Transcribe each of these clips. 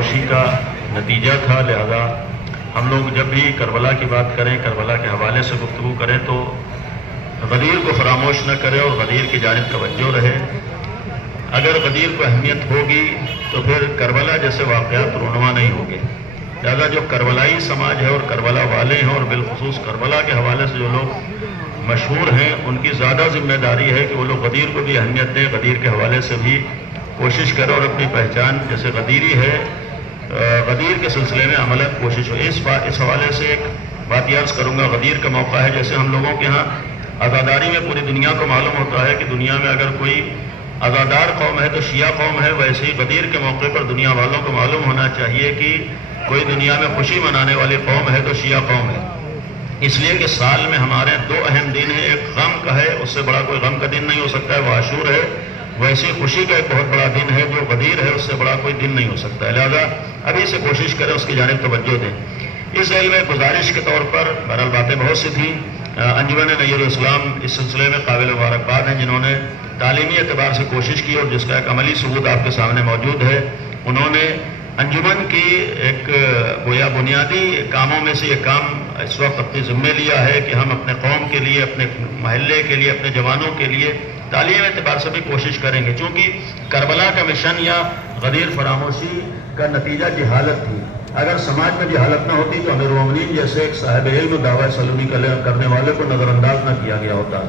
فراموشی کا نتیجہ تھا، لہذا ہم لوگ جب بھی کربلا کی بات کریں، کربلا کے حوالے سے گفتگو کریں تو غدیر کو فراموش نہ کریں اور غدیر کی جانب توجہ رہے۔ اگر غدیر کو اہمیت ہوگی تو پھر کربلا جیسے واقعات رونما نہیں ہوں گے۔ لہذا جو کربلائی سماج ہے اور کربلا والے ہیں، اور بالخصوص کربلا کے حوالے سے جو لوگ مشہور ہیں، ان کی زیادہ ذمہ داری ہے کہ وہ لوگ غدیر کو بھی اہمیت دیں، غدیر کے حوالے سے بھی کوشش کریں اور اپنی پہچان جیسے غدیری ہے، غدیر کے سلسلے میں عملت کوشش ہو۔ اس حوالے سے ایک بات عرض کروں گا، غدیر کا موقع ہے جیسے ہم لوگوں کے ہاں عزاداری میں پوری دنیا کو معلوم ہوتا ہے کہ دنیا میں اگر کوئی عزادار قوم ہے تو شیعہ قوم ہے، ویسے ہی غدیر کے موقع پر دنیا والوں کو معلوم ہونا چاہیے کہ کوئی دنیا میں خوشی منانے والی قوم ہے تو شیعہ قوم ہے۔ اس لیے کہ سال میں ہمارے دو اہم دن ہیں، ایک غم کا ہے، اس سے بڑا کوئی غم کا دن نہیں ہو سکتا ہے، وہ عاشور ہے، ویسے خوشی کا ایک بہت بڑا دن ہے جو غدیر ہے، اس سے بڑا کوئی دن نہیں ہو سکتا ہے۔ لہذا ابھی سے کوشش کریں، اس کی جانب توجہ دیں۔ اس علم میں گزارش کے طور پر بہرحال باتیں بہت سی تھیں۔ انجمن نیر الاسلام اس سلسلے میں قابل مبارکباد ہیں، جنہوں نے تعلیمی اعتبار سے کوشش کی اور جس کا ایک عملی ثبوت آپ کے سامنے موجود ہے۔ انہوں نے انجمن کی ایک گویا بنیادی کاموں میں سے یہ کام اس وقت اپنے ذمے لیا ہے کہ ہم اپنے قوم کے لیے، اپنے محلے کے لیے، اپنے جوانوں کے لیے تعلیم اعتبار سے بھی کوشش کریں گے، چونکہ کربلا کا مشن یا غدیر فراموشی کا نتیجہ جہالت تھی۔ اگر سماج میں جہالت نہ ہوتی تو امیر المومنین جیسے ایک صاحب علم دعویٰ سلومی کرنے والے کو نظر انداز نہ کیا گیا ہوتا،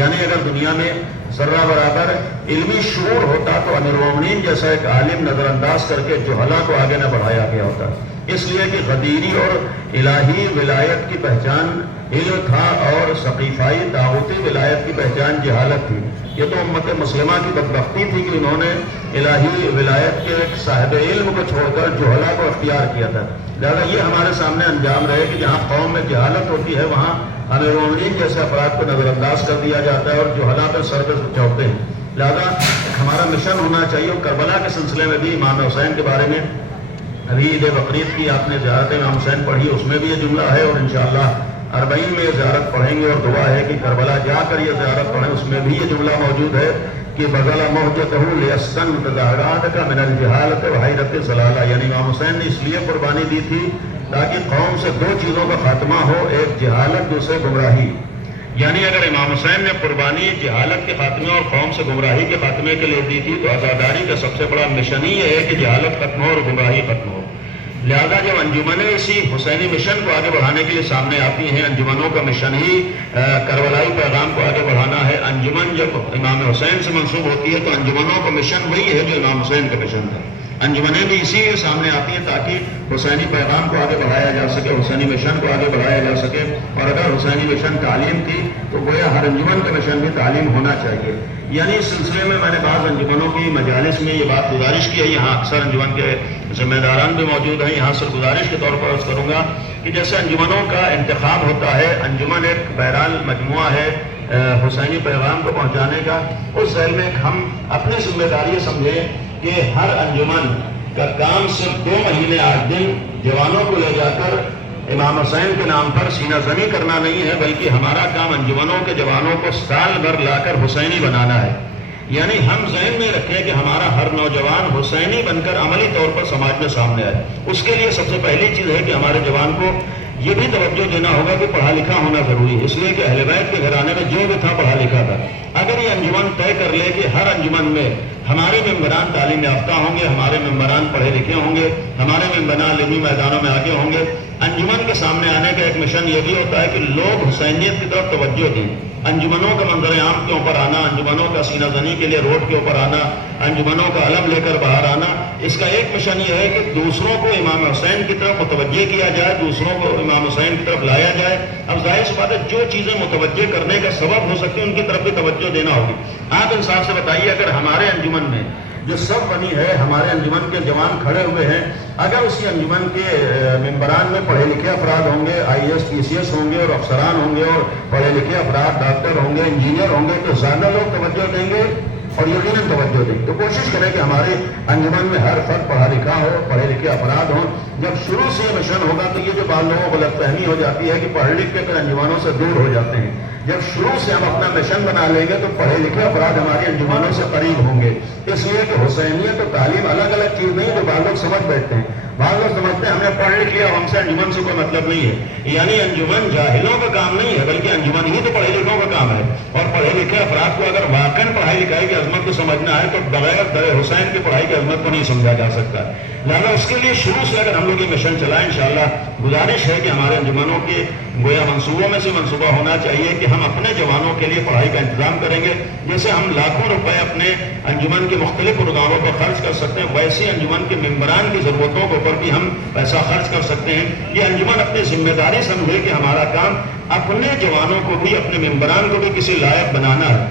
یعنی اگر دنیا میں ذرہ برابر علمی شعور ہوتا تو امیر المومنین جیسا ایک عالم نظر انداز کر کے جہلا کو آگے نہ بڑھایا گیا ہوتا، اس لیے کہ غدیری اور الہی ولایت کی پہچان علم تھا اور ثقیفائی طاغوتی ولایت کی پہچان جہالت تھی۔ یہ تو امت مسلمہ کی بدبختی تھی کہ انہوں نے الہی ولایت کے ایک صاحب علم کو چھوڑ کر جہلا کو اختیار کیا تھا۔ لہذا یہ ہمارے سامنے انجام رہے کہ جہاں قوم میں جہالت ہوتی ہے وہاں امیر المومنین جیسے افراد کو نظر انداز کر دیا جاتا ہے اور جہلا پر سر پہ چڑھتے ہیں۔ لہذا ہمارا مشن ہونا چاہیے۔ اور کربلا کے سلسلے میں بھی امام حسین کے بارے میں ابھی عید بقرعید کی آپ نے زیارت امام حسین پڑھی، اس میں بھی یہ جملہ ہے، اور انشاءاللہ 40 میں یہ زیارت پڑھیں گے اور دعا ہے کہ کربلا جا کر یہ زیارت پڑھیں، اس میں بھی یہ جملہ موجود ہے کہ بغل موجتہ لیسن تظاہرات کا من الجہالت و حیرت ضلالہ، یعنی امام حسین نے اس لیے قربانی دی تھی تاکہ قوم سے دو چیزوں کا خاتمہ ہو، ایک جہالت، دوسرے گمراہی۔ یعنی اگر امام حسین نے قربانی جہالت کے خاتمے اور قوم سے گمراہی کے خاتمے کے لیے دی تھی تو عزاداری کا سب سے بڑا مشن ہی یہ ہے کہ جہالت ختم ہو اور گمراہی ختم ہو۔ لہذا جب انجمنیں اسی حسینی مشن کو آگے بڑھانے کے لیے سامنے آتی ہیں، انجمنوں کا مشن ہی کربلائی پیغام کو آگے بڑھانا ہے۔ انجمن جب امام حسین سے منسوب ہوتی ہے تو انجمنوں کا مشن وہی ہے جو امام حسین کا مشن تھا۔ انجمنیں بھی اسی لیے سامنے آتی ہیں تاکہ حسینی پیغام کو آگے بڑھایا جا سکے، حسینی مشن کو آگے بڑھایا جا سکے۔ اور اگر حسینی مشن تعلیم تھی تو گویا ہر انجمن کا مشن بھی تعلیم ہونا چاہیے۔ یعنی اس سلسلے میں نے بعض انجمنوں کی مجالس میں یہ بات گزارش کی ہے، یہاں اکثر انجمن کے ذمہ داران بھی موجود ہیں، یہاں صرف گزارش کے طور پر عرض کروں گا کہ جیسے انجمنوں کا انتخاب ہوتا ہے، انجمن ایک بہرحال مجموعہ ہے حسینی پیغام کو پہنچانے کا، اس ذیل میں ہم اپنی ذمہ داری سمجھیں کہ ہر انجمن کا کام صرف 2 مہینے 8 دن جوانوں کو لے جا کر امام حسین کے نام پر سینہ زنی کرنا نہیں ہے، بلکہ ہمارا کام انجمنوں کے جوانوں کو سال بھر لا کر حسینی بنانا ہے۔ یعنی ہم ذہن میں رکھیں کہ ہمارا ہر نوجوان حسینی بن کر عملی طور پر سماج میں سامنے آئے۔ اس کے لیے سب سے پہلی چیز ہے کہ ہمارے جوان کو یہ بھی توجہ دینا ہوگا کہ پڑھا لکھا ہونا ضروری ہے، اس لیے کہ اہل بیت کے گھرانے میں جو بھی تھا پڑھا لکھا تھا۔ اگر یہ انجمن طے کر لے کہ ہر انجمن میں ہمارے ممبران تعلیم یافتہ ہوں گے، ہمارے ممبران پڑھے لکھے ہوں گے، ہمارے ممبران علمی میدانوں میں آگے ہوں گے، انجمن کے سامنے آنے کا ایک مشن یہ بھی ہوتا ہے کہ لوگ حسینیت کی طرف توجہ دیں، انجمنوں کا منظر عام کے اوپر آنا، انجمنوں کا سینہ زنی کے لیے روڈ کے اوپر آنا، انجمنوں کا علم لے کر باہر آنا، اس کا ایک مشن یہ ہے کہ دوسروں کو امام حسین کی طرف متوجہ کیا جائے، دوسروں کو امام حسین کی طرف لایا جائے۔ اب ظاہر سی بات ہے جو چیزیں متوجہ کرنے کا سبب ہو سکتی ہیں ان کی طرف بھی توجہ دینا ہوگی۔ آپ انصاف سے بتائیے، اگر ہمارے انجمن میں جو سب بنی ہے، ہمارے انجمن کے جوان کھڑے ہوئے ہیں، اگر اسی انجمن کے ممبران میں پڑھے لکھے افراد ہوں گے، IAS PCS ہوں گے اور افسران ہوں گے اور پڑھے لکھے افراد ڈاکٹر ہوں گے، انجینئر ہوں گے، تو زیادہ لوگ توجہ دیں گے اور یقیناً توجہ دیں. تو کوشش کریں کہ ہمارے انجمن میں ہر فرد پڑھا لکھا ہو, پڑھے لکھے افراد ہوں. جب شروع سے یہ مشن ہوگا تو یہ جو بعض لوگوں کو غلط فہمی ہو جاتی ہے کہ پڑھ لکھ کے پھر انجمنوں سے دور ہو جاتے ہیں, جب شروع سے ہم اپنا مشن بنا لیں گے تو پڑھے لکھے افراد ہماری انجمنوں سے قریب ہوں گے. اس لیے کہ حسینیت اور تعلیم الگ الگ چیز نہیں جو بعض لوگ سمجھ بیٹھتے ہیں. بعض لوگ سمجھتے ہیں ہم نے پڑھ لکھ لیا, ہم سے انجمن سے کوئی مطلب نہیں ہے. یعنی انجمن جاہلوں کا کام نہیں ہے, بلکہ انجمن ہی تو پڑھے لکھوں کا کام ہے. اور پڑھے لکھے افراد کو اگر واقعی پڑھائی لکھائی کی عظمت کو سمجھنا ہے تو بغیر در حسین کی پڑھائی کی عظمت کو نہیں سمجھا جا سکتا. لہٰذا اس کے لیے شروع سے اگر ہم لوگ یہ مشن چلائیں, انشاءاللہ گزارش ہے کہ ہمارے انجمنوں کے گویا منصوبوں میں سے منصوبہ ہونا چاہیے کہ ہم اپنے جوانوں کے لیے پڑھائی کا انتظام کریں گے. جیسے ہم لاکھوں روپے اپنے انجمن کے مختلف پروگراموں پر خرچ کر سکتے ہیں, ویسے انجمن کے ممبران کی ضرورتوں کے اوپر بھی ہم پیسہ خرچ کر سکتے ہیں. یہ انجمن اپنی ذمہ داری سمجھے کہ ہمارا کام اپنے جوانوں کو بھی, اپنے ممبران کو بھی کسی لائق بنانا ہے.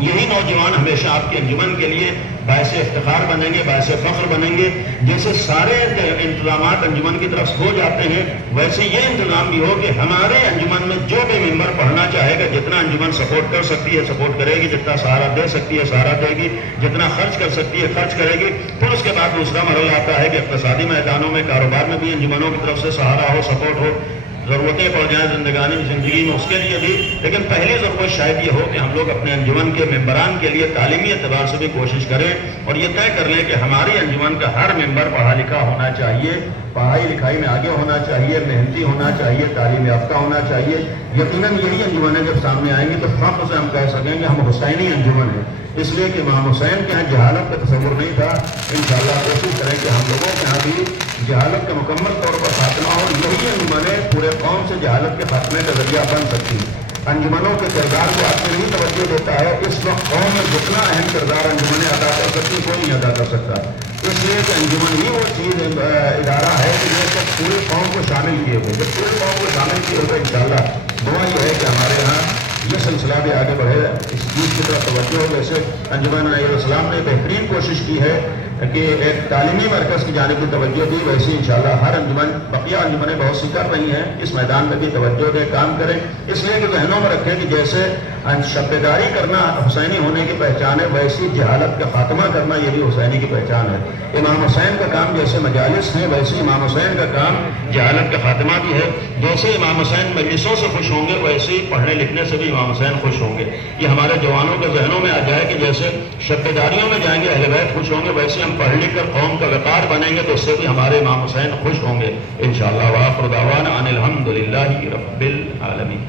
یہی نوجوان ہمیشہ آپ کے انجمن کے لیے باعث افتخار بنیں گے, باعث فخر بنیں گے. جیسے سارے انتظامات انجمن کی طرف سے ہو جاتے ہیں, ویسے یہ انتظام بھی ہو کہ ہمارے انجمن میں جو بھی ممبر پڑھنا چاہے گا, جتنا انجمن سپورٹ کر سکتی ہے سپورٹ کرے گی, جتنا سہارا دے سکتی ہے سہارا دے گی, جتنا خرچ کر سکتی ہے خرچ کرے گی. پھر اس کے بعد دوسرا مرحلہ آتا ہے کہ اقتصادی میدانوں میں, کاروبار میں بھی انجمنوں کی طرف سے سہارا ہو, سپورٹ ہو, ضرورتیں پڑ جائیں زندگی میں اس کے لیے بھی. لیکن پہلی ضرورت شاید یہ ہو کہ ہم لوگ اپنے انجمن کے ممبران کے لیے تعلیمی اعتبار سے بھی کوشش کریں اور یہ طے کر لیں کہ ہماری انجمن کا ہر ممبر پڑھا لکھا ہونا چاہیے, پڑھائی لکھائی میں آگے ہونا چاہیے, محنتی ہونا چاہیے, تعلیم یافتہ ہونا چاہیے. یقیناً یہی انجمنیں جب سامنے آئیں گی تو فخر سے ہم کہہ سکیں گے ہم حسینی انجمن ہیں. اس لیے کہ امام حسین کے یہاں جہالت کا تصور نہیں تھا. انشاءاللہ کوشش کریں کہ ہم لوگوں کے یہاں بھی جہالت کا مکمل طور پر خاتمہ ہو. یہی انجمنیں پورے قوم سے جہالت کے خاتمے کا ذریعہ بن سکتی ہیں. انجمنوں کے کردار کو آدمی نہیں توجہ دیتا ہے. اس وقت قوم میں جتنا اہم کردار انجمنیں ادا کر سکتی کوئی نہیں ادا کر سکتا. اس لیے کہ انجمن ہی وہ چیز ادارہ ہے کہ یہ سب پورے قوم کو شامل کیے ہوئے. جب پورے قوم کو شامل کیے ہوئے انشاءاللہ دعا یہ ہے کہ ہمارے یہاں یہ سلسلہ بھی آگے بڑھے, اس چیز کی طرف توجہ ہو. جیسے انجمن علیہ السلام نے بہترین کوشش کی ہے کہ ایک تعلیمی مرکز کی جانب کی توجہ دی, ویسے انشاءاللہ ہر انجمن, بقیہ انجمنیں بہت سی کر رہی ہیں, اس میدان میں بھی توجہ دے, کام کریں. اس لیے کہ ذہنوں میں رکھیں کہ جیسے شبیداری کرنا حسینی ہونے کی پہچان ہے, ویسی جہالت کا خاتمہ کرنا یہ بھی حسینی کی پہچان ہے. امام حسین کا کام جیسے مجالس ہیں, ویسے امام حسین کا کام جہالت کا خاتمہ بھی ہے. جیسے امام حسین مجلسوں سے خوش ہوں گے, ویسے ہی پڑھنے لکھنے سے بھی امام حسین خوش ہوں گے. یہ ہمارے جوانوں کے ذہنوں میں آ جائے کہ جیسے شبیداریوں میں جائیں گے اہل بیت خوش ہوں گے, ویسے ہم پڑھ لکھ کر قوم کا وقار بنیں گے تو اس سے بھی ہمارے امام حسین خوش ہوں گے انشاءاللہ. وآخر دعوانا ان الحمد للہ رب العالمین.